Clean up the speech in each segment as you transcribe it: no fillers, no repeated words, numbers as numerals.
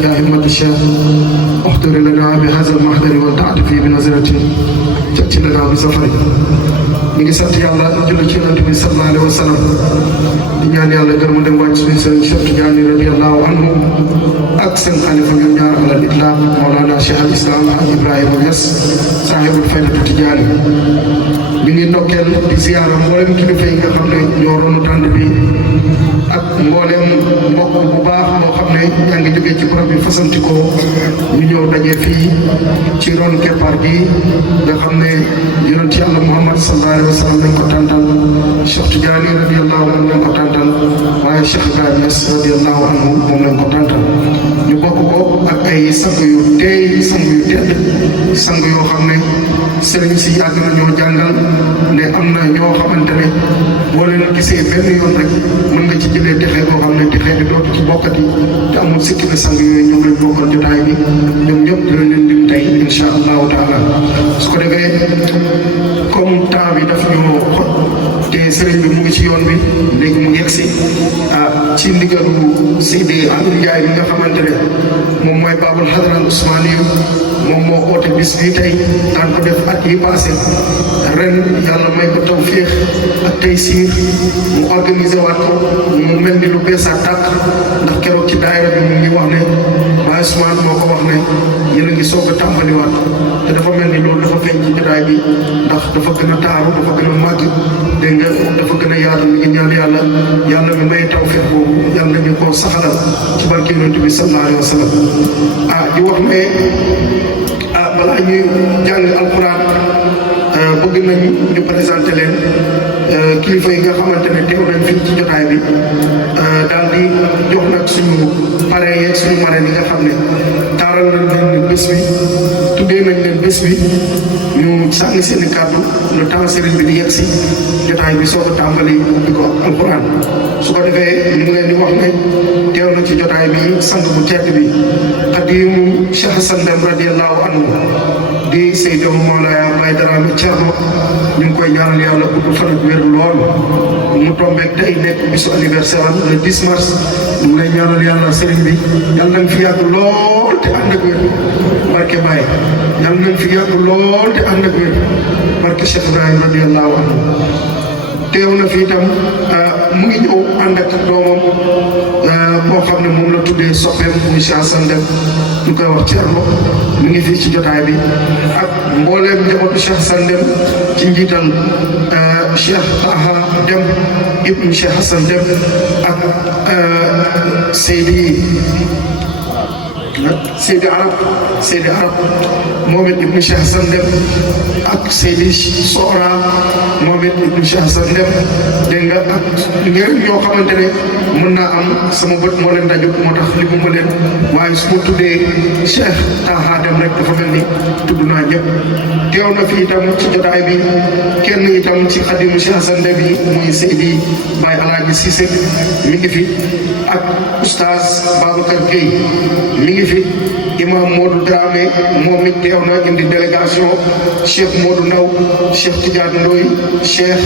يا همة الشيخ احضر لنا بهذا المحضر والتعاطف بنظرة تأتي لنا بسفر نيجي sant Yàlla julli ci Yonent bi sallallahu alayhi wa sallam di ñaan Yàlla gërëm dem wàcc suñu sëriñ Cheikh Tidiane radiyallahu anhu ak seen xalifa ñoom ñaar ala itlaq Mawlana Cheikh al Islam Ibrahima Niass sahibul faydatu Tidiane ñu ngi ndokkeel di ziyaara mboolem kilifa yi nga xam ne ñoo ronu tànd bi ak mboolem mbokk bu baax moo xam ne yaa ngi jógee ci borom bi fasanti ko ñu ñëw daje fii ci ron keppaar gi nga xam ne yonent Yàlla Muhammad sallallahu alayhi wa sallam lañ ko tàntal Cheikh Tidiane radiyallahu anhu lañ ko tàntal waaye Cheikh Ibrahima Niass radiyallahu anhu moom lañ ko tàntal ñu bokk ko ak ay sang yu teey sang yu tedd sang yoo xam ne sëriñ si yàgg na ñoo jàngal ne am na ñoo xamante ne boo leen gisee benn yoon rek mën nga ci jëlee texee boo xam ne texee bi dootu ci bokkati te amul sikki ne sang yooyu ñoom lañ bokkal jotaay bi ñoom ñëpp dina leen lim tey insha allahu taala su ko defee comme temps bi daf ñoo xot te sëriñ bi mu ngi ci yoon bi léegi mu yegg si ci ndigalu Seydi Aliou Ndiaye bi nga xamante ne moom mooy Babul Hadral Ousmani yu moom moo oote bis bi tey daan ko def at yi passé ren yàlla may ko tawfiix ak tey siir mu organisé waat ko mu mel ni lu beesaat tàkk ndax keroog ci daayira bi mu ngi wax ne Baye Ousmane moo ko wax ne yéen a ngi soog a tàmbaliwaat te dafa mel ni loolu dafa feeñ ci jotaay bi ndax dafa gën a taaru dafa gën a màgg dégg nga dafa gën a yaatu mi ngi ñaan yàlla mi may tawfiix boobu yàlla ñu ko saxalal ci barke Yonent bi sallallahu alayhi wa sallam di wax ne balaa ñuy jàng alquran bëgg nañu ñu présenté leen kilifa yi nga xamante ne teew nañ fii ci jotaay bi daal di jox nag suñu parrain yeeg suñu marraine yi nga xam ne taaral nañ leen bés bi tuddee nañ leen bés bi ñu sànni seen i kàddu le temps sëriñ bi di yegg si jotaay bi soo ko tàmbali di ko alquran su ko defee ñu ngi leen di wax ne teew na ci jotaay bi sang bu tedd bi xadimu Cheikh Hassan Deme radiyallahu anhu di Seydou Mawlaya Baye Dramé Thierno ñu ngi koy ñaanal yàlla gudd fan ak wér lool mu tombeeg tey nekk bisu anniversaire am le 10 mars ñu ngi lay ñaanal yàlla sëriñ bi yàlla nañ fi yàgg lool te ànd ak wér barke Baye yàlla nañ fi yàgg lool te ànd ak wér barke Cheikh Ibrahima radiyallahu anhu teew na fi itam mu ngi ñëw ànd ak doomam boo xam ne moom la tuddee soppeem monsieur Hassan Deme ñu koy wax Thierno mu ngi fii ci jotaay bi ak mbooleem njabootu Cheikh Hassan Deme ci njiital Cheikh Taha Deme ibn Cheikh Hassan Deme ak Seydi Arab moom it ibn Cheikh Hassan Deme ak Seydi Soora moom it ibn Cheikh Hassan Deme dégg nga ak ñeneen ñoo xamante ne mën naa am sama bët moo leen daju moo tax li mu leen waaye su ma tuddee Cheikh Taha Deme rek dafa mel ni tudd naa ñëpp teew na fi itam ci jotaay bi kenn itam ci xadimu Cheikh Hassan Deme yi muy Seydi Baye Alaaji Cissé mi ngi fi ak oustaz Babacar Gueye mi ngi fi imam Modou Dramé moom it teew na indi délégation Cheikh Modou Ndaw Cheikh Tidiane Ndoye Cheikh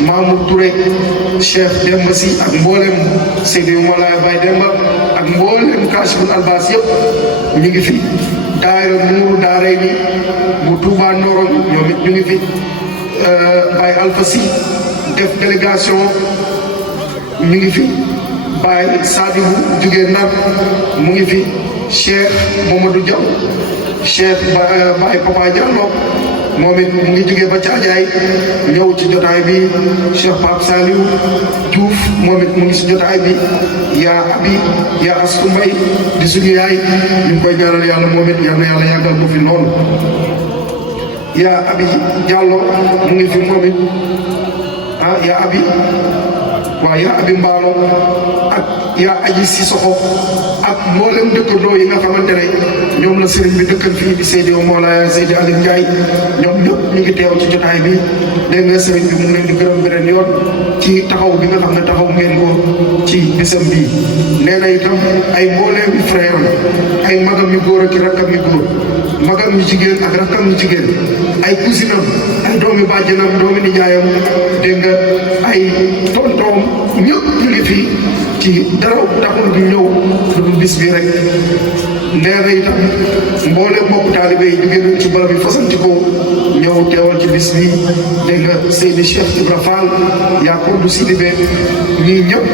Mamour Touré Cheikh Demba Sy ak mboolem Seydou Mawlaya Baye Demba ak mboolem Kashiful Albas yëpp ñu ngi fi daayira Nuuru Daarayni bu Touba Ndorong ñoom it ñu ngi fi Baye Alpha Sy def délégation ñu ngi fi Baye Sadibou jugee Ndar mu ngi fi Cheikh Mamadou Diaw Cheikh Baye Papa Diallo moom it mu ngi jugee ba Caajaay ñëw ci jotaay bi Cheikh Pape Saliou Diouf moom it mu ngi si jotaay bi yaa abi yaa Astou Mbaye di suñu yaay ñu ngi koy ñaanal yàlla moom it yal na yàlla yàggal ko fi noonu yaa abi Diallo mu ngi fi moom it yaa abi waaw yaa abi Mbaalo ak yaa aji Sissoko ak mboolem dëkkandoo yi nga xamante ne ñoom la sëriñ bi dëkkal fii di Seydi Mawlaya Seydi Aliou Ndiaye ñoom ñëpp ñu ngi teew ci jotaay bi dégg nga sëriñ bi mu ngi leen di gërëm beneen yoon ci taxaw bi nga xam ne taxaw ngeen ko ci bisam bii nee na itam ay mbooleem frère ay magam yu góor ak rakkam yu góor magam yu jigéen ak rakkam yu jigéen ay cousinam ay doomi bàjjenam doomi nijaayam dégg nga ay tontoom ñëpp ñu ngi fii ci dara taxul ñu ñëw lu bis bi rek nee na itam mboolem mbokk taalibe yi jóge nañ ci barab yi fasanti ko ñëw teewal ci bis bi dégg nga Seydi Cheikh Ibra Fall Yakubu Sidibé ñii ñëpp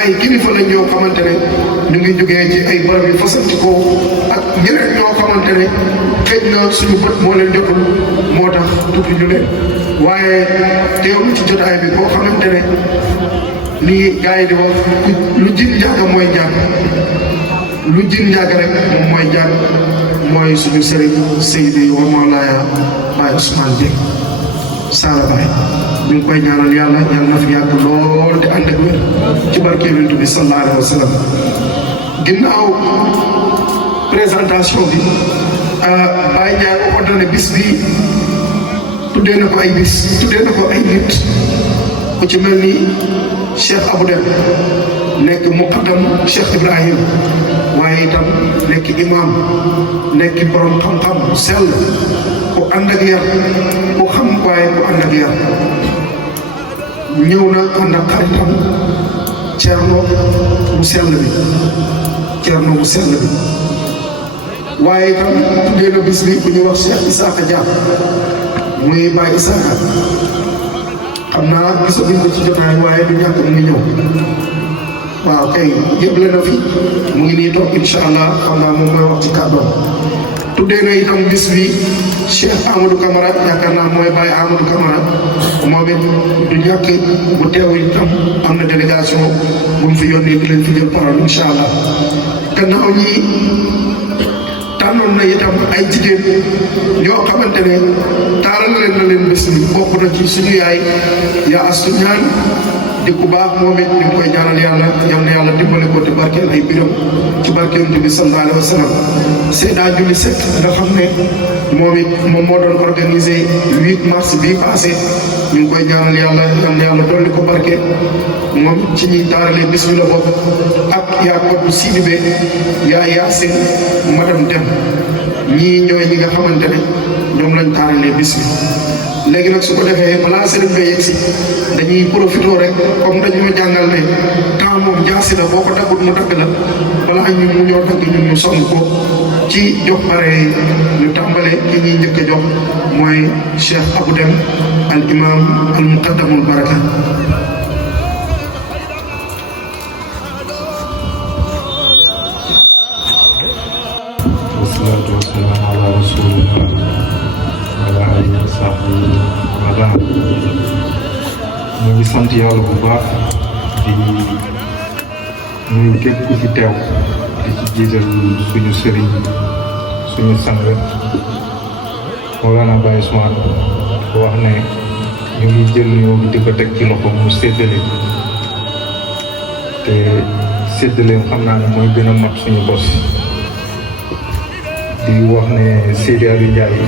ay kilifa lañ ñoo xamante ne ñu ngi jógee ci ay barab yi fasanti ko ak ñeneen ñoo xamante ne xëj na suñu bët moo leen jotul moo tax tudd ñu leen waaye teewlu ci jotaay bi boo xamante ne lii gars yi di wax lu jin njaaga mooy njàng lu jin njaaga rek moom mooy njàng mooy suñu sëriñ Seydi wa Mawlaaya Baye Ousmane Dieng Saala Baye ñu ngi koy ñaanal yàlla na fi yàgg lool te ànd ak wér ci barke Yonent bi sallallahu alayhi wa sallam ginnaaw présentation bi Baye Ndiaye waxoon na ne bis bi tuddee na ko ay bis tuddee na ko ay nit ku ci mel ni Cheikh Abou Dem nekk muqaddam Cheikh Ibrahim waaye itam nekk imam nekk borom xam-xam bu sell ku ànd ak yar ku xam waaye ku ànd ak yar ñëw na ànd ak xaritam Cerno bu sell bi Cerno bu sell bi waaye itam tuddee na bis bi ku ñuy wax Cheikh Isaka Dia muy Baye Isaka xam naa gisaguñ ko ci jotaay waaye du ñàkk mu ngi ñëw waaw kay yëble na fi mu ngi nii toog incha allah xam naa moom mooy wax ci kàddoom tuddee na itam bis bi Cheikh Amadou Camara yaakaar naa mooy Baye Amadou Camara moom it du ñàkk bu teew itam am na délégation bu mu fi yónnee di leen fi jël parole incha allah gannaaw ñi tànnoon na itam ay jigéen ñoo xamante ne taaral leen na leen bés bi bokk na ci suñu yaay yaa astu ñaan di ku baax moom it ñu ngi koy ñaanal yàlla yal na yàlla dimbali ko te barkeel ay biram ci barke Yonent bi sallallahu alayhi wa sallam Seyda Juli Seck nga xam ne moom moo doon organisé 8 mars bii passé ñu ngi koy ñaanal yàlla yal na yàlla dolli ko barke moom ci ñuy taaralee bis bi la bokk ak yaa Kodou Sidibé yaa Yaasin madame Dem ñii ñooy ñi nga xamante ne ñoom lañ taaralee bis bi léegi nag su ko defee balaa sëriñ bi yegg si dañuy profité rek comme dañoo jàngal ne temps moom jaasi la boo ko daggul mu dagg la balaa ñu mu ñoo dagg ñun ñu song ko ci jox pare ñu tàmbale ki ñuy njëkk a jox mooy Cheikh Abou Dem al imam al muqaddamul baraka wasalaatu wasalaam ala rasulillah wala alihi wa sahbihi wa ba'd ñu ngi sant yàlla bu baax di nuyu képp ku fi teew di ci jiital suñu sëriñ suñu sang Mawlana Baye Ousmane wax ne ñu ngi jël nuyoo bi di ko teg ci loxo mu séddale te séddaleem xam naa ne mooy gën a mat suñu bos di wax ne Seydi Aliou Ndiaye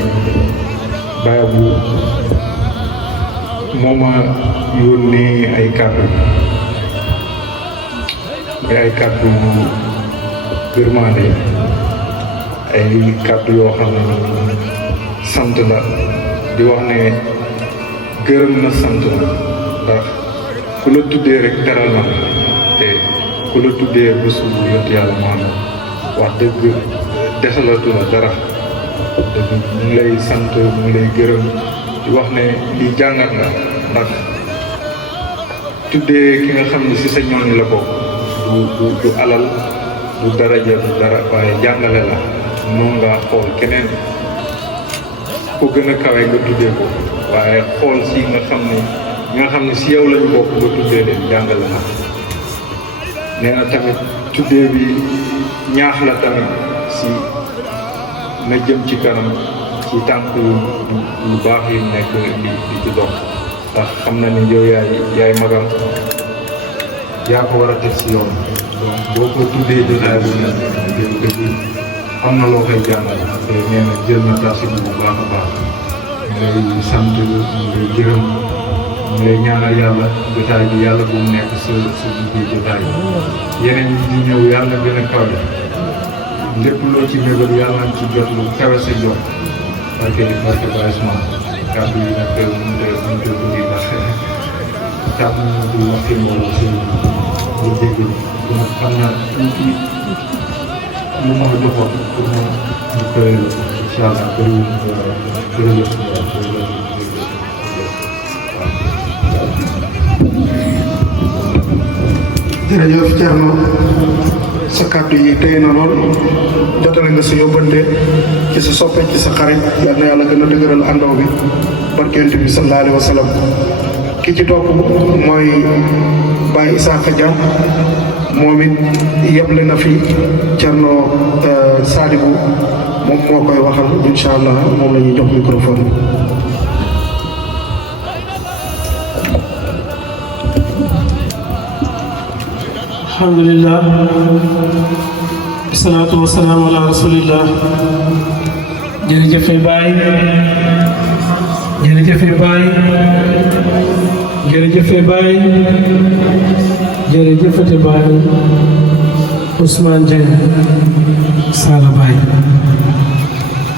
Baye Abou moo ma yónnee ay kàddu gërmaande ay kàddu yoo xam ne sant la di wax ne gërëm na sant la ndax ku la tuddee rek teral na te ku la tuddee bésu yot yàlla maanaam wax dëgg desalatu la dara dëgg mu ngi lay sant mu ngi lay gërëm di wax ne lii jàngat la ndax tuddee ki nga xam ne ci sa ñooñ la bokk du alal du daraja du dara waaye jàngale la moom nga xool keneen ku gën a kawe nga tuddee ko waaye xool si nga xam ne ñi nga xam ne si yow lañu bokk nga tuddee leen jàngale na nee na tamit tuddee bi ñaax la tamit si na jëm ci kanam ci tànk lu baax yi nekk di ci dox ndax xam na ni yow yaay magam yaa ko war a teg si yoon donc boo ko tuddee jotaay bi nag dëgg am na loo koy jàngal te nee na jël na place bu baax a baax mu lay sant mu lay gërëm mu lay ñaanal yàlla jotaay bi yàlla bu mu nekk sa liggéey jotaay bi yeneen yi di ñëw yàlla gën a kawe lépp loo ci mébal yàlla nañ ci jot lu kawe sa jot barke Baye Ousmane kàddu yi nag mënut a tudd ndax tàmm du wax fi mu war a ñu dégg ñu xam naa lu ma joxoon pour ñu koy incha allah jërëjëf jërëjëf Thierno sa kàddu yi tey na lool jotale nga sa yóbbante ci sa soppe ci sa xarit yal na yàlla gën a dëgëral àndoo bi barkent bi sallallahu alayhi wa sallam ki ci topp mooy Baye Isaka Dia moom it yeble na fi Thierno Sadibou moom moo koy waxal incha allah moom la ñuy jox microphone bi. alhamdulillah wasalaatu wasalaamu ala rasulillah jërëjëfe Baay jërëjëfe Baay jërëjëfe Baay jërëjëfete Baay Ousmane Dieng Sala Baay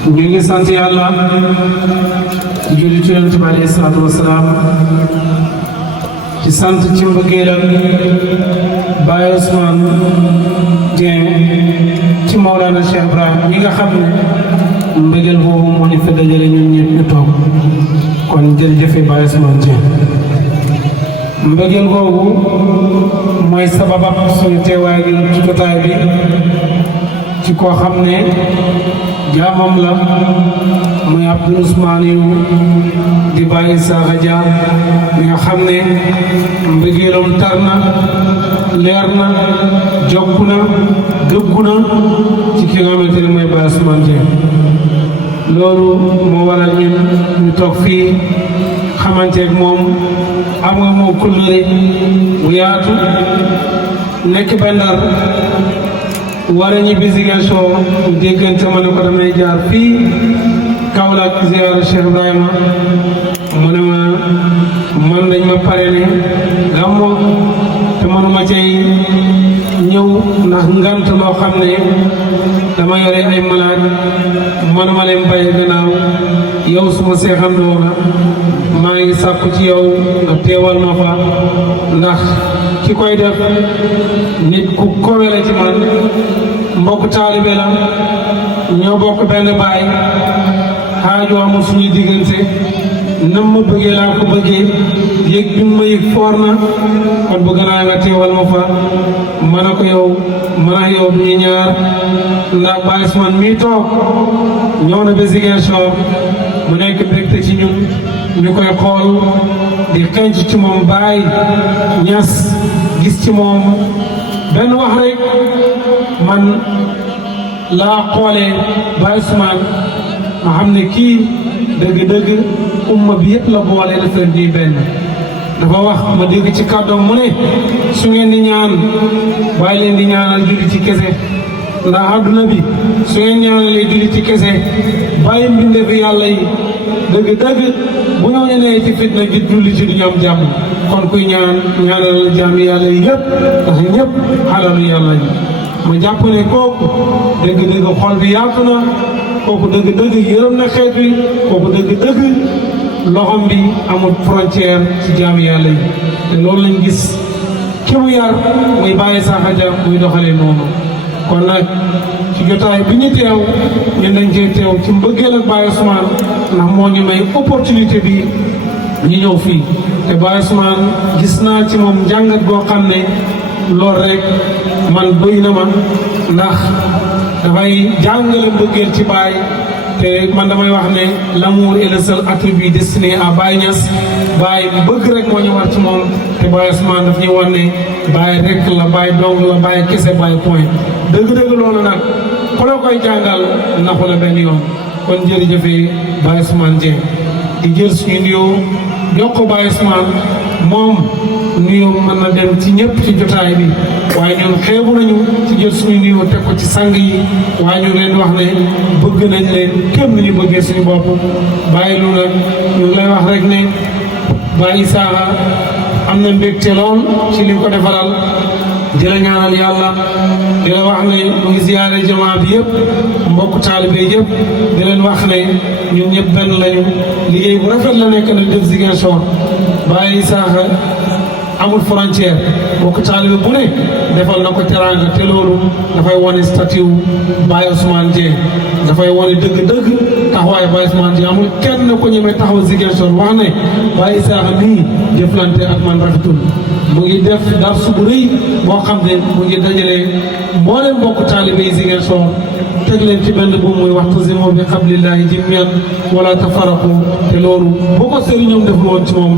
ñu ngi sant yàlla julli ci Yonent bi alayhi salaatu wasalaam ci sant ci mbëggeelam Baye Ousmane Dieng ci Mawlana Cheikh Ibrahim ñi nga xam ne mbëggeel boobu moo ñu fa dajale ñun ñëpp ñu toog kon jërëjëfe Baye Ousmane Dieng mbëggeel boobu mooy sababam suñu teewaay gi ci jotaay bi ci koo xam ne jaamam la muy Abdou Ousmane yu di Baye Isaka Dia mi nga xam ne mbëggeelam tar na leer na jokk na dëggu na ci ki nga xamante ne mooy Baye Ousmane Dieng loolu moo waral ñun ñu toog fii xamanteeg moom am nga moo kullëre bu yaatu nekk ba Ndar war a ñibbi Ziguinchor ñu déggante ma ne ko damay jaar fii Kaolack ziyaara Cheikh Ibrahima mu ne ma man dañ ma pare ne gàmmu te manuma cay ñëw ndax ngant loo xam ne dama yore ay malade manuma leen bàyyi gannaaw yow suma seexandoo la maa ngi sàkku ci yow nga teewal ma fa ndax ki koy def nit ku kowe la ci man mbokk taalibe la ñoo bokk benn baay xaaju amul suñuy diggante nam ma bëggee laa ko bëggee yëg bi ma yëg foor na kon bëgg naa nga teewal ma fa ma ne ko yow man ak yow du ñu ñaar ndax Baye Ousmane mii toog ñëw na ba Ziguinchor mu nekk mbégte ci ñun ñu koy xool di xenc ci moom Baye Ñas gis ci moom benn wax rek man laa xoolee Baye Ousmane ma xam ne kii dëgg-dëgg umma bi yëpp la boole def leen di benn dafa wax ma dégg ci kàddoom mu ne su ngeen di ñaan bàyyi leen di ñaanal julli ci kese ndax adduna bi su ngeen ñaanalee julli ci kese bàyyi mbindeefi yàlla yi dëgg-dëgg bu ñooñu nee ci fitna bi julli ci duñu am jàmm kon kuy ñaanal jàmm yàlla yi yëpp ndax ñëpp xalalu yàlla yi ma jàpp ne kooku dëgg-dëgg xol bi yaatu na kooku dëgg-dëgg yërëm na xeet wi kooku dëgg-dëgg loxom bi amul frontière ci jaamu yàlla yi te loolu lañ gis ki mu yar muy Baye Isaka Dia muy doxalee noonu kon nag ci jotaay bi ñu teew ñun dañ cee teew ci mbëggeel ak Baye Ousmane ndax moo ñu may opportunité bi ñu ñëw fii te Baye Ousmane gis naa ci moom njàngat goo xam ne loolu rek man bëy na ma ndax dafay jàngale mbëggeel ci Baye te man damay wax ne l'amour est le seul attribut destiné à Baye Niass Baye bëgg rek moo ñu war ci moom te Baye Ousmane daf ñu wan ne Baye rek la Baye dong la Baye kese Baye point dëgg-dëgg loolu nag ku la koy jàngal naxu la benn yoon kon jërëjëfee Baye Ousmane Dieng di jël suñu nuyoo jox ko Baye Ousmane moom nuyoo mën na dem ci ñëpp ci jotaay bi waaye ñun xeebu nañu ci jël suñu nuyoo teg ko ci sang yi waaye ñu leen wax ne bëgg nañ leen képp ni ñu bëggee suñu bopp bàyyi lu nag ñu lay wax rek ne Baye Isaka am na mbégte lool ci li ko defaral di la ñaanal yàlla di la wax ne mu ngi ziyaare jamaa bi yëpp mbokk taalibe yëpp di leen wax ne ñun ñëpp benn lañu liggéey bu rafet la nekk na def Ziguinchor Baye Isaka amul frontière bokk taalibe bu ne defal na ko teraanga te loolu dafay wane statut Baye Ousmane Dieng dafay wane dëgg-dëgg taxawaay Baye Ousmane Dieng amul kenn ko ñemee taxaw Ziguinchor wax ne Baye Isaaxa nii jëflante ak man rafetul mu ngi def darsu bu rëy boo xam ne mu ngi dajale mbooleem mbokk taalibe yi Ziguinchor teg leen ci benn bu muy wa'tasimu bi hablillahi jamii'an wala tafarraqu te loolu boo ko sëriñam def woon ci moom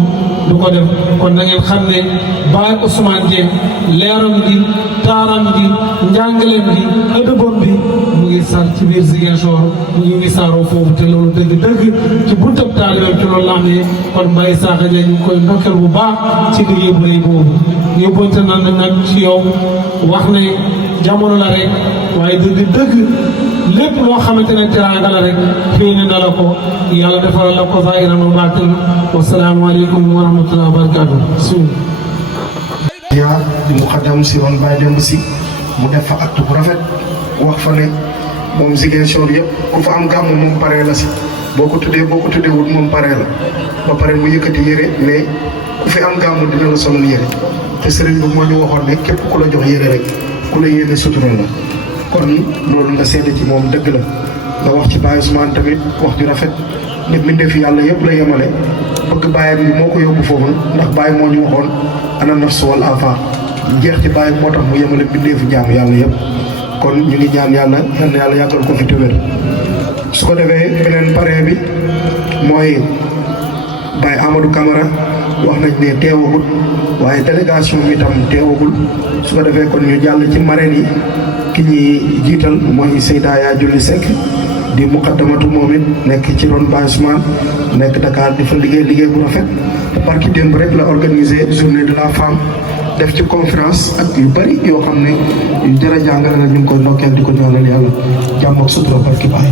du ko def kon da ngeen xam ne Baye Ousmane Dieng leeram gi taaram gi njàngaleem gi ëdëbam bi mu ngi sar ci biir Ziguinchor mu ngi wisaaroo foofu te loolu dëgg-dëgg ci buntab taalibeem ci loolu la amee kon Baye Isaaxa Dieng ñu ngi koy ndokkeel bu baax ci liggéey bu rëy boobu yóbbante na nag ci yow wax ne jamono la rek waaye dëgg-dëgg lépp loo xamante ne teraanga la rek xëy na la ko yàlla defaral la ko zaahiran wa baatin wasalaamaaleykum wa rahmatulah wa barakaatu. yaa di muqaddam si woon Baye Demba si mu def fa acte bu rafet wax fa ne moom Ziguinchor yëpp ku fa am gàmmu moom paree la si boo ko tuddee wut moom paree la ba pare mu yëkkati yére mais ku fi am gàmmu dina la solal yére te sëriñ bi moo ñu waxoon ne képp ku la jox yére rek ku la yéene sutura la kon loolu nga seede ci moom dëgg la nga wax ci Baye Ousmane tamit wax ju rafet ne mbindeef yàlla yëpp la yemale bëgg bàyyam bi moo ko yóbbu foofu ndax Baye moo ñu waxoon ana nafsu wal afa jeex ci Baye moo tax mu yemale mbindeefu jaamu yàlla yëpp kon ñu ngi ñaan yàlla yal na yàlla yàggal ko fi te wér su ko defee beneen parrain bi mooy Baye Amadou Camara wax nañ ne teewagul waaye délégation bi tam teewagul su ko defee kon ñu jàll ci marraine yi ki ñuy jiital mooy Seyda Yaa Julli Seck di muqaddamatu moom it nekk ci ron Baye Ousmane nekk Dakar di fa liggéey bu rafet te barki démb rek la organisé journée de la femme def ci conférence ak yu bari yoo xam ne yu jar a jàngale la ñu ngi koy ndokkeel di ko ñaanal yàlla jàmm ak sutura barki Baye.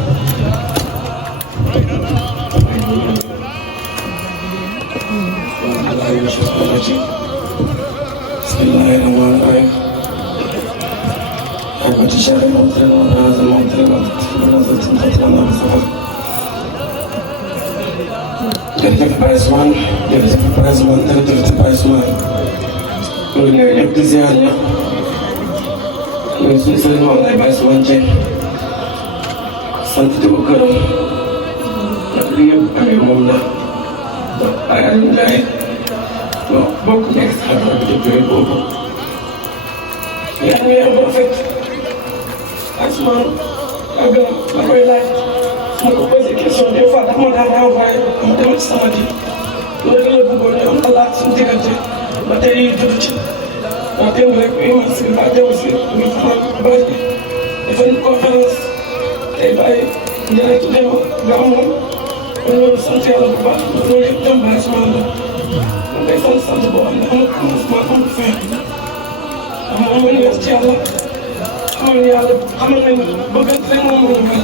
jërëjëf Baye Ousmane jërëjëf Baye Ousmane jërëjëf Baye Ousmane ñu ngi nuyu ñëpp di ziar ñëpp ñun suñu sëriñ moom lay Baye Ousmane Dieng sant di ko gërëm ndax li yëpp ay moom la Baye Aliou Ndiaye bokk nekk si xarala bi depuis boobu yaa ngi yéex ba rafet Baye Ousmane ak la koy laaj ma ko posé question des fois dafa ma daan envoyé ma demal ci sama ji loolu la bëggoon ñu am xalaat suñu diggante ba tey jot ci ndax démb rek émission bi ba démb si ñu xamal bari dafa ñu conférence tey bàyyi njëriñ tuddee ma nga amoon kon loolu sant yàlla bu baax loolu yëpp dem Baye Ousmane la ñu koy sant boo xam ne amul commencement amul fin ndax moom la ñu wax ci yàlla xamal nañu bëggante rek moom moo ñu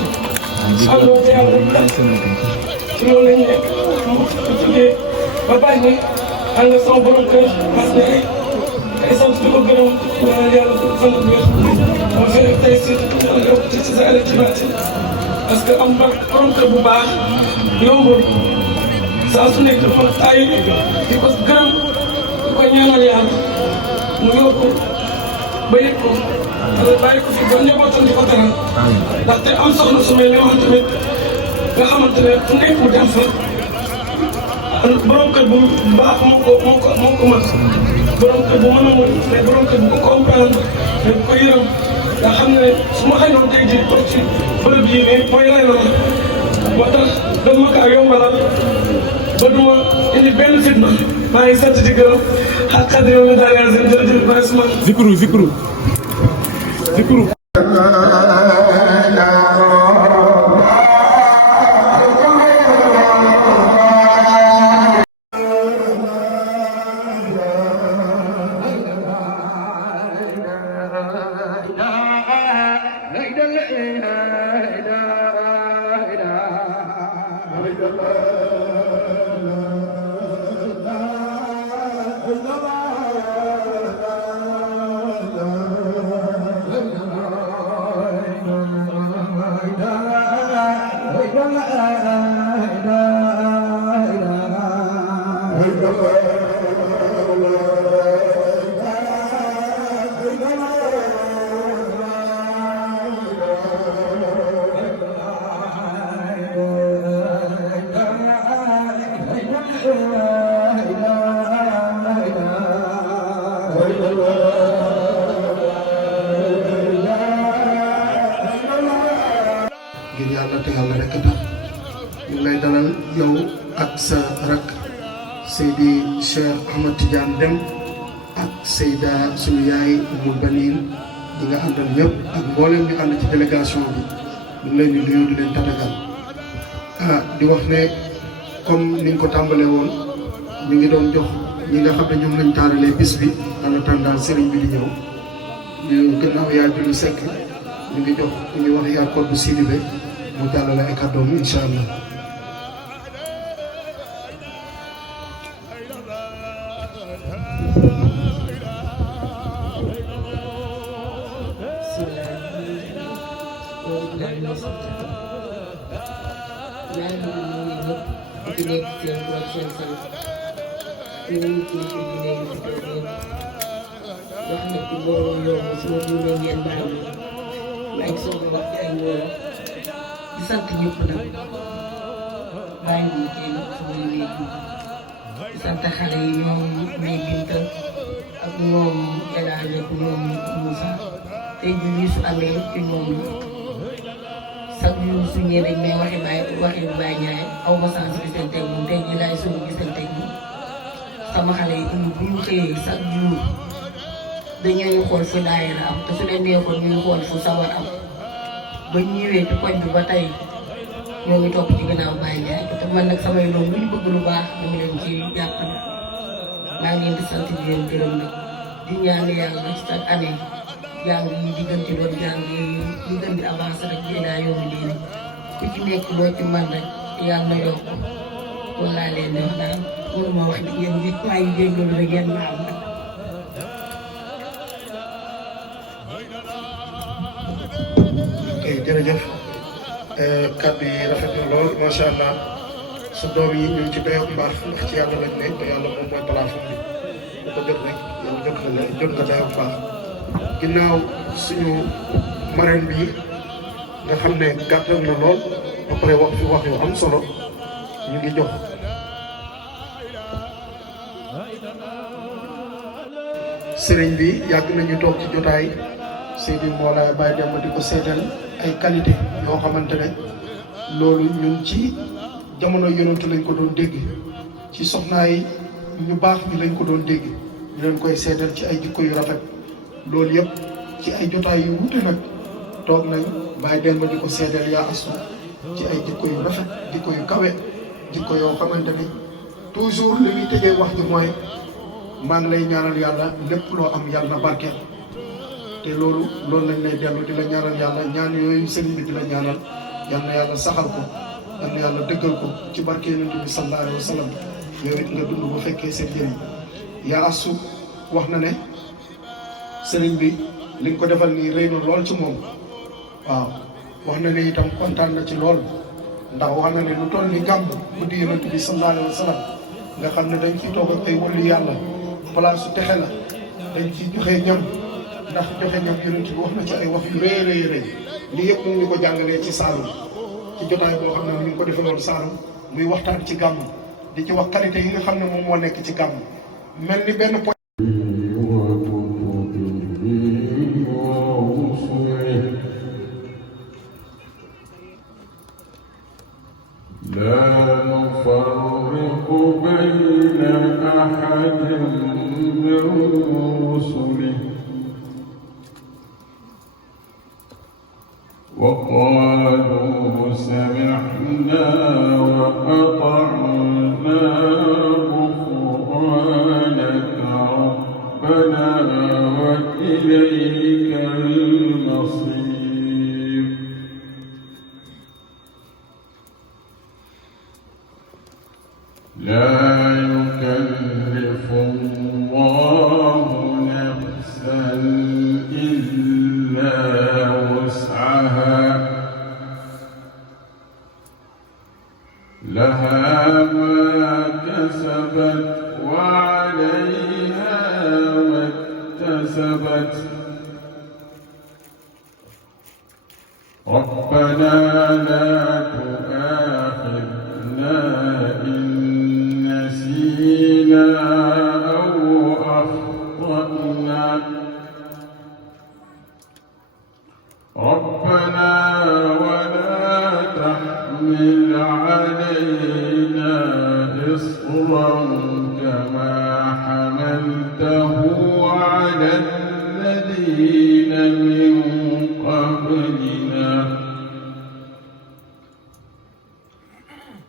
àndoo te yàlla ci loolu la ñu nekk mu jógee ba bàyyi ne ànd ak sama borom kër mas ne ay sant di ko gërëm ñaanal yàlla fan ak wér moo fi rek tey si yàlla yokk ci sa àll ci baati parce que am borom kër bu baax yombul saa su nekk dafa ay di ko gërëm di ko ñaanal yàlla mu yokku ba yëg ko wala bàyyi ko fi ba njabootam di ko teral ndaxte am soxna su mel ne man tamit nga xamante ne fu nekk mu dem fa borom kër bu baax moo ko mat borom kër bu mën a mën mais borom kër bu ko comprendre mais bu ko yërëm nga xam ne su ma xayoon tey jii toog ci bërëb yi nii mooy rey na ma moo tax dama ma kaa yombalal ba du ma indi benn fitna maa ngi sant di gërëm ak xarit yow mi daal yaa seen jërëjëf Baye Ousmane zikru ngir yàlla te yàlla rek tax ñu lay dalal yow ak sa rak Seydi Cheikh Ahmad Tidiane Deme ak Seyda suñu yaay Umul Banin ñi nga àndal ñëpp ak mboolem ñu ànd ci délégation bi ñu leen di nuyu di leen tatagal di wax ne comme niñ ko tàmbalee woon ñu ngi doon jox ñi nga xam ne ñoom lañ taaralee bis bi en attendant sëriñ bi di ñëw ñu gannaaw yaa julli sekk ñu ngi jox ku ñuy wax yaa code bu Sidibé mu jàllale ay kàddoom incha allah. di sant ñëpp nag bàyyi wu kenn sama néeg di sant xale yi ñoom Ndeye Binta ak ñoom El Hadj ak ñoom Moussa tey jii lii su amee ci ñoom la chaque jour su ñëwee dañ may waxi Baye Ndiaye aw ma sens gisante ak moom tey jii laay soog a gisante ak moom sama xale yi bu ñu xëyee chaque jour dañuy xool fu daayira am te su leen neexoon ñuy xool fu sawar am. ba ñëwee ci koñ bi ba tey ñoo ngi topp ci ginnaaw Baye Ndiaye te man nag samay doom lu ñu bëgg lu baax dama leen ci jàppale maa ngi leen di sant di leen gërëm nag di ñaan yàlla chaque année jàng yi di gën ci doon jàng yi di gën di avancé rek di laa yombi diine ku ci nekk loo ci man rek yàlla na yokk loolu laa leen di wax daal mënu ma wax yéen nit maa ngi jégalu rek ngeen maam nag. jërëjëf kàddu yi rafet na lool macha allah sa doom yi ñu ngi ci doyoo mbaax ndax ci yàlla lañ ne te yàlla moom mooy plafond bi bu ko jot rek yow jot nga doyoo mbaax ginnaaw suñu marraine bi nga xam ne gàttal na lool ba pare wax fi wax yu am solo ñu ngi jox sëriñ bi yàgg nañu toog ci jotaay Seydi Mawlaay Baye Demba di ko seetal ay qualité yoo xamante ne loolu ñun ci jamono yonentu lañ ko doon dégg ci soxnaa yi ñu baax ñi lañ ko doon dégg ñu leen koy seetal ci ay jikko yu rafet loolu yëpp ci ay jotaay yu wute nag toog nañ Baye Demba di ko seetal yaa asu ci ay jikko yu rafet jikko yu kawe jikko yoo xamante ni toujours li ñuy tëjee wax ji mooy maa ngi lay ñaanal yàlla lépp loo am yàlla na barkeel te loolu lañ lay dellu di la ñaanal yàlla ñaan yooyu sëriñ bi di la ñaanal yal na yàlla saxal ko yal na yàlla dëggal ko ci barke Yonent bi sallallahu alayhi wa sallam yow it nga dund ba fekkee seen njëriñ yaa asu wax na ne sëriñ bi li nga ko defal nii rëy na lool ci moom waaw wax na ne itam kontaan na ci lool ndax wax na ne lu toll ni gàmb guddi Yonent bi sallallahu alayhi wa sallam nga xam ne dañ ciy toog ak ay wàllu yàlla place su texe la dañ ciy joxe ñam ndax joxe ñam Yonent bi wax na ci ay wax yu rëy rëy rëy lii yëpp mu ngi ko jàngalee ci Saalum ci jotaay boo xam ne ñu ngi ko defaloon Saalum muy waxtaan ci gàmm di ci wax qualité yi nga xam ne moom moo nekk ci gàmm mel ni benn point. لا نفرق بين أحد من رسله وقالوا سمعنا وأطعنا غفرانك ربنا وإليك المصير لا يكلف الله نفسا إلا وسعها لها ما كسبت وعليها ما اكتسبت ربنا لا تؤاخذنا إن نسينا أو أخطأنا وأخطأنا ربنا ولا تحمل علينا إصرا كما حملته على الذين من قبلنا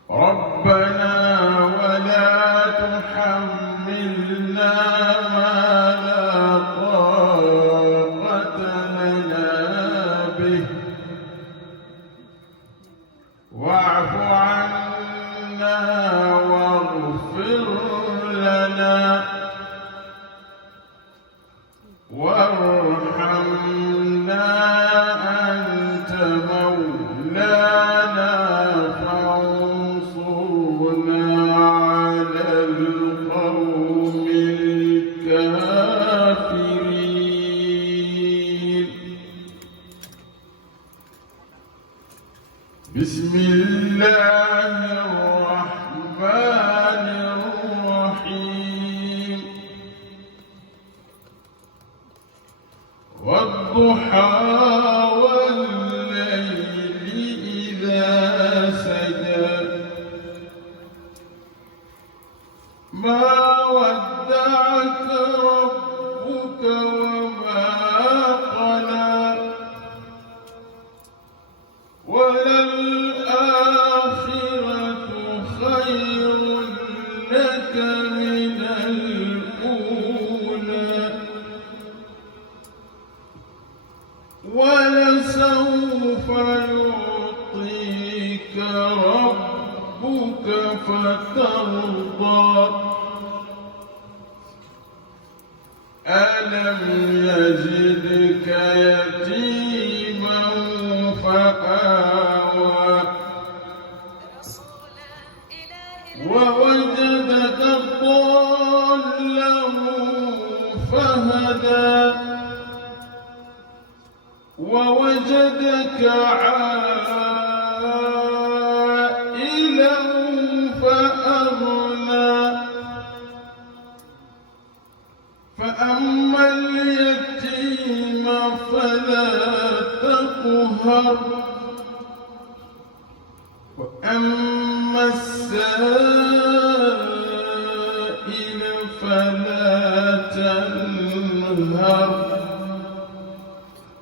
ربنا ولا تحملنا ما لا طاقة لنا به واعف عنا واغفر لنا وارحمنا أنت مولانا فانصرنا على القوم الكافرين بسم الله الرحمن الرحيم والضحى والليل إذا سجى ما ودعك ربك وما قلى وللآخرة خير لك من الأولى ولسوف يعطيك ربك فترضى ألم يجدك يتيما فآوى ووجدك ضالا فهدى ووجدك عائلا فأغنى فأما اليتيم فلا تقهر وأما السائل فلا تنهر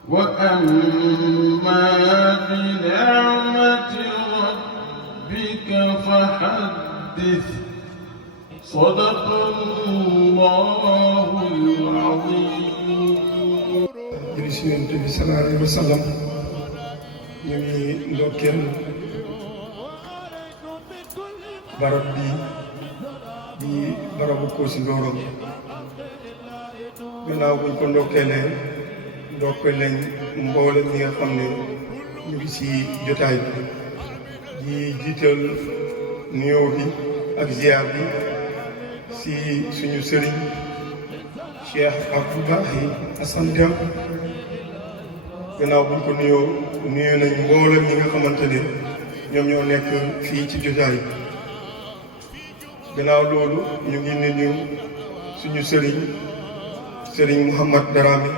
وأما بنعمة ربك فحدث صدق الله العظيم. jërëjëf si Yonent bi sallallahu alayhi wa sallam ñu ngi ndokkeel barab bi di barabu Kossy Ndorong gannaaw buñ ko ndokkeelee ndokkeel nañ mboolem ñi nga xam ne ñu ngi si jotaay bi di jiital nuyoo bi ak ziar bi si suñu sëriñ Cheikh Abdoulahi Assane Deme gannaaw buñ ko nuyu nañ mboolem ñi nga xamante ne ñoom ñoo nekk fii ci jotaay gannaaw loolu ñu ngi nuyu suñu sëriñ Mouhamad Darame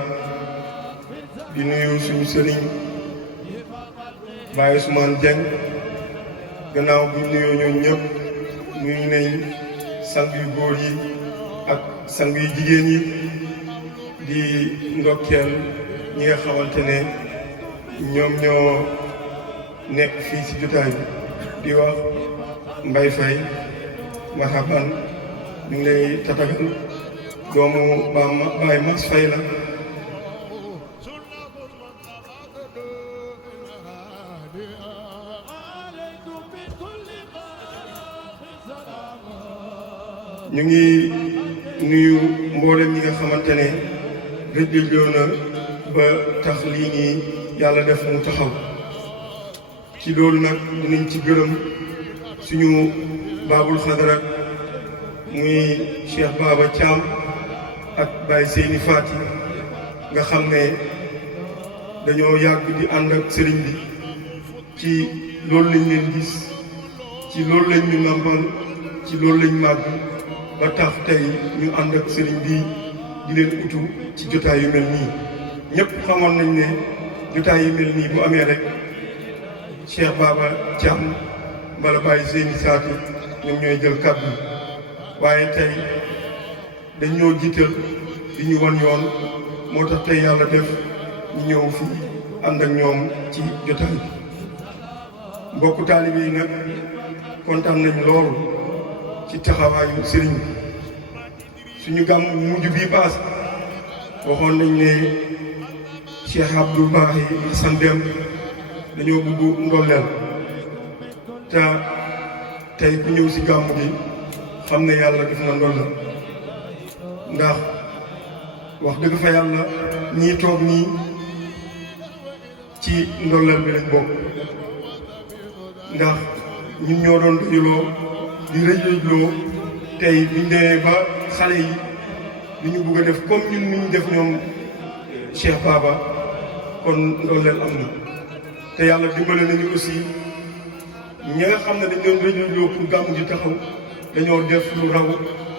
di nuyu suñu sëriñ Baye Ousmane Dieng gannaaw bu nuyoo ñoom ñëpp nuyu nañ sang yu góor yi ak sang yu jigéen yi di ndokkeel ñi nga xamante ne ñoom ñoo nekk fii ci jotaay bi di wax Mbaye Faye marhaban ñu ngi lay tatagal doomu Baye Mass Faye la ñu ngi nuyu mboolem ñi nga xamante ne rëddiloo na ba tax lii ñi yàlla def mu taxaw ci loolu nag dinañ ci gërëm suñu baabul xadarat muy Cheikh Baba Thiam ak Baye Seyni Fati nga xam ne dañoo yàgg di ànd ak sëriñ bi ci loolu lañ leen gis ci loolu lañ ñu nampal ci loolu lañ màgg ba tax tey ñu ànd ak sëriñ bi di leen utu ci jotaay yu mel nii ñëpp xamoon nañ ne jotaay yu mel nii bu amee rek Cheikh Baba Thiam mbala Baye Seyni Saati ñoom ñooy jël kàddu waaye tey dañ ñoo jiital di ñu won yoon moo tax tey yàlla def ñu ñëw fii ànd ak ñoom ci jotaay bi mbokku taalibe yi nag kontaan nañ lool ci taxawaayu sëriñ bi suñu gàmm mujj bii paas waxoon nañ ne Cheikh Abdou Baaxi Hassan Dem dañoo bëgg ndolleel te tey ku ñëw si gàmm gi xam ne yàlla def na ndolleel ndax wax dëgg fa yàlla ñii toog nii ci ndolleel bi lañ bokk ndax ñun ñoo doon dajuloo di rëjloo tey biñ demee ba xale yi di ñu bëgg a def comme ñun ni ñu def ñoom Cheikh Baba kon ndolleel am na te yàlla dimbale nañu aussi ñi nga xam ne dañ doon rëjloo pour gàmmu ji taxaw dañoo def lu raw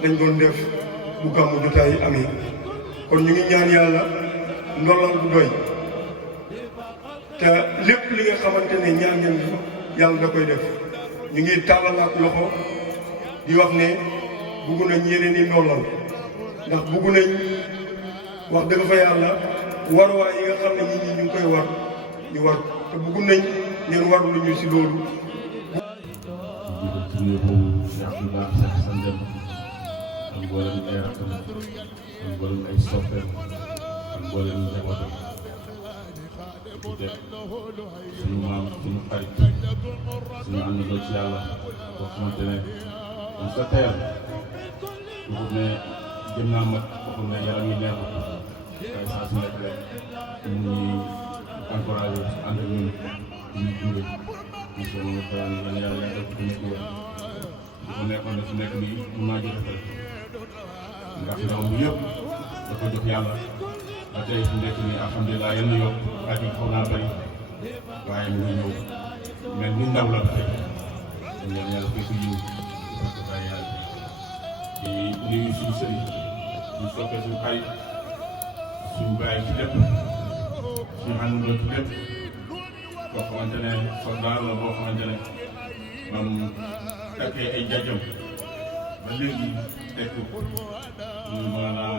dañ doon def bu gàmmu jotaay amee kon ñu ngi ñaan yàlla ndollal bu doy te lépp li nga xamante ne ñaan ngeen ko yàlla da koy def ñu ngi tàllalaat loxo di wax ne bugg nañ yeneen i ndollal ndax bugg nañ wax dëgg fa yàlla waruwaay yi nga xam ne nit ñi ñu ngi koy war ñu war te bugg nañ ngeen war lu ñu si loolu. jiital ci nuyu boobu Cheikh Abdoulaye Cheikh Hassan Dem ak mboolem ay rakkam ak mboolem ay soppeem ak mboolem njabootam di def suñu maam suñu xarit suñu àndandoo ci yàlla boo xamante ne dañ ko teyal waxut ne jëm naa mat waxut ne yaram yi neexut waaye saa su nekk rek ñu ngi encouragé ànd ak ñun ñu gunge monsieur le maire yéen yàlla yàggal ko nekk woon bu ko nekkoon ne su nekk nii mun naa joxe rek ndax ndaw mi yëpp dafa jox yàlla ba tey su nekk nii alhamdulilah yenn yokk ak yi xaw naa bëri waaye mu ngi ñëw mais ni ndaw la ba tey dañ leen yàlla fekk yiw parce que bàyyi yàlla di nuyu suñu sëriñ suñu soppee suñu xarit suñu bàyyi ci lépp suñu àndandoo ci lépp boo xamante ne soldat la boo xamante ne man takkee ay jajjam ba léegi tekk ñu maanaam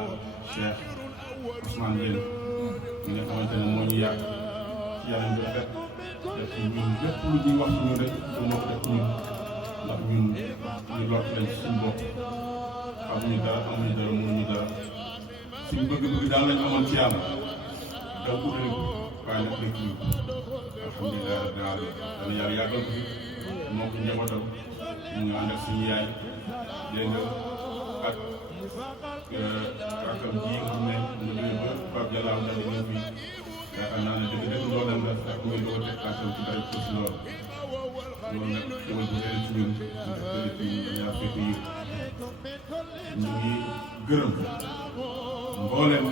Cheikh Ousmane Dieng mi nga xamante ne moo ñu yàq ci yaram bi rafet def ñun lépp lu ñuy wax ci ñun rek du moo ko def ñun ndax ñun ñu lott lañ ci suñu bopp xamuñu dara amuñu dara mënuñu dara suñu bëgg-bëgg daal lañ amoon ci yàlla daw utali ko waaye nag léegi ñu alhamdulilah rabbil alamin dana yàlla yàggal ko moo ko njabootam ñu ngi ànd ak suñu yaay dégg nga ak rakam ji nga xam ne mu jógee ba Pape Jalaaw ndax di ñëw fii yaakaar naa ne dëgg-dëgg ndooleem la ak muy doog a teg tànkam ci dara ko si lool loolu nag demal bu leen ci ñun ñu def bëri ci ñaar fekk yi ñu ngi gërëm mbooleem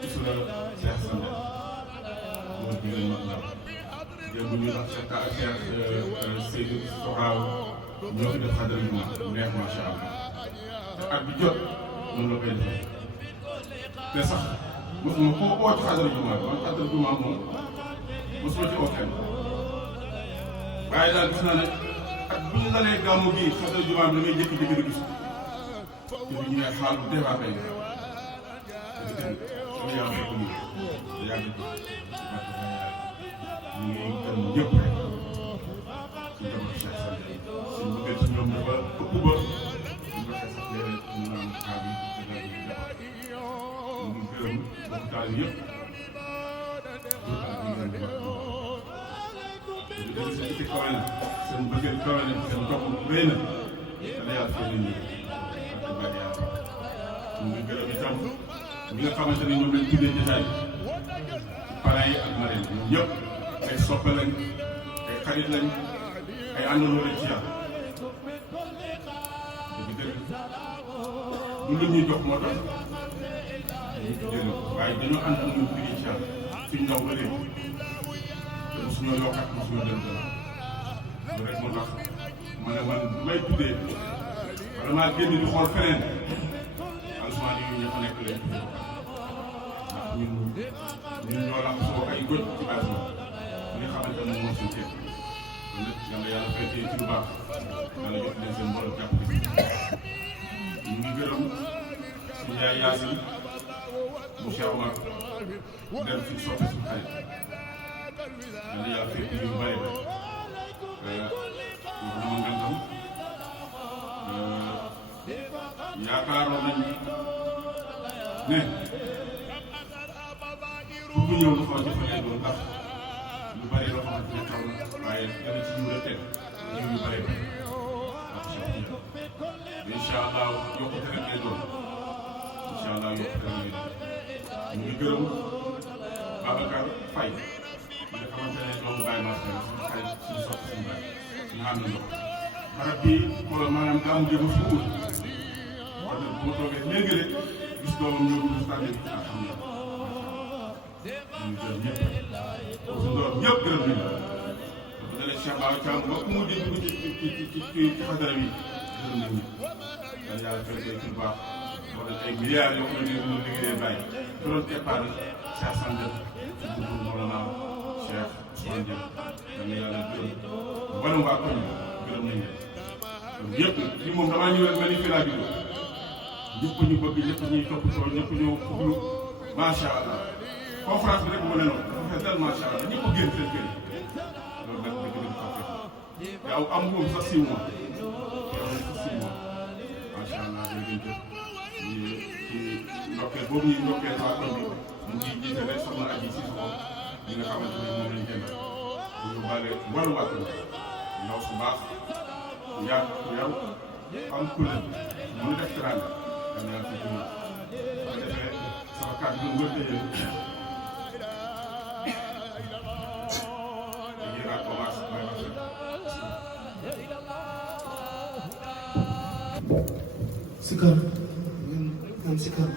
ci la Cheikh Hassan Dem moo jigéen mag ndaw démb ñu wax Cheikh Seydou Soxaaw ñoo fi def xadara yu neex macha allah te at bi jot noonu la koy defee te sax mosuma koo oo ci xadara yu man xadara yu moom mosuma ci oo kenn waaye daal gis naa ne ak bu ñu dalee gàmmu gi xadara yu da ngay jékki-jékki di gis te bu ñu nee xaal bu débat kay yàlla ko ñu yàgg ñu ngi gërëm ñëpp rek ci jamono Cheikh Hassan Dem suñ bëggee ci ñoom dafa ëpp ba ñu waxee sax léeg-léeg ñu naan xaar bi dina di defar ñu ngi gërëm waxtaan yëpp ñu leen di wax ñu seen itti kawe na seen bëggeel kawe na seen topp rëy na dana yàlla fay nit ñi ak bari yàlla ñu ngi gërëm itam ñi nga xamante ne ñoom lañ tuddee jotaay parents yi ak marraines ñoom ñëpp ay soppe lañ ay xarit lañ ay àndandoo lañ ci yàlla dëgg-dëgg du lu ñuy jox moo tax ñu tuddee leen waaye dañoo ànd ak ñun liggéey ci yàlla suñ ndaw ba léegi te mosuñoo yokkaat mosuñoo dem dara loolu rek moo tax ma ne man may tuddee wala maa génn di xool feneen alsmaan yi ñu fa nekk lañ fi ndax ñun ñoo la soo ay goj ci àdduna li nga xamante ne moom suñu képp kon nag yàlla yàlla fekkee ci lu baax yàlla jox leen seen mbooloo jàpp ñu ngi gërëm suñu yaay Yaasin mu Cheikh Omar dem fi soppe suñu xarit yàlla yàlla fekk ñu bëree ba wax dama ngànkam yaakaaroon nañ ne pour mu ñëw dafa jëfandikoo doon ndax lu bëri loo xamante ne taw na waaye dana ci jiw la teg jiw yu bëri ba incha allah yokkute rek lay doon incha allah yokkute rek lay doon ñu ngi gërëm Babacar Faye nga xamante ne doomu Baye Mass la suñu xarit suñu sotti suñu baay suñu àndandoo barab bii xoolal maanaam daa mu jëm suuf kon nag bu ma toogee léegi rek gis doomam ñëw bu tànnee bi alhamdulilah ñu ngi gërëm ñëpp su ndoor ñëpp gërëm nañu la bu dalee Cheikh Ba Thiam ba ku mu dégg ci xadara bi gërëm nañu ñëpp yàlla fekkee ci baax wala ay milliards yoo xam ne ñu liggéeyee bàyyi te doon épargne Cheikh Sandem ci buntu Mawlana Cheikh Ousmane Dieng yàlla gërëm mboolem waa koñ gërëm nañu leen yëpp li moom damaa ñëw rek mel ni fii laa juddoo ñëpp ñu bëgg ñëpp ñuy toppatoo ñëpp ñëw fuglu macha allah conférence bi rek mu ne noonu dafa fees dal macha allah ñëpp a génn seen kër yi loolu nag dëgg dëgg ko fekk yow am moom sax 6 mois yow sax 6 mois macha allah jërëjëf ci ndokkeel boobu ñuy ndokkeel waa koñ bi mu ngi jiite rek soxna Aji si ko ñi nga xamante ne moom lañ jëndal bu ñu bale mboolem waa koñ ndaw su baax ku yaatu ku yaru am kuréel mën a def teraanga dañ naan fi ñu bu defee sama kàddu gi wër tëjee dañuy raad commencé may wax sikar man sikar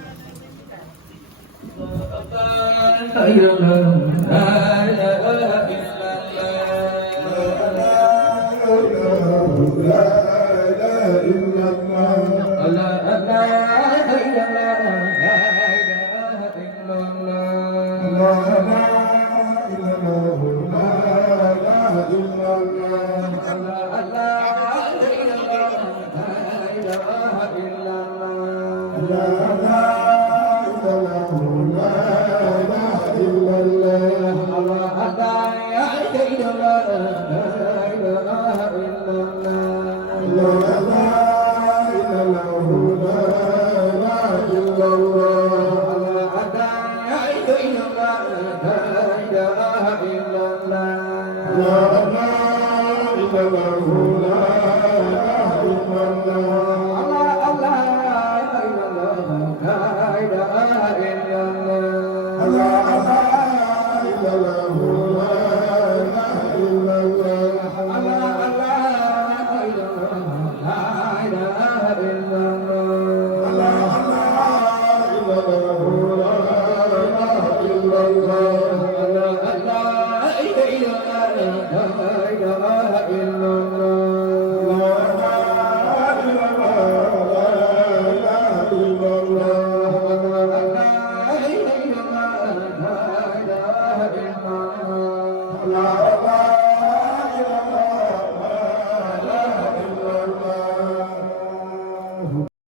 Allah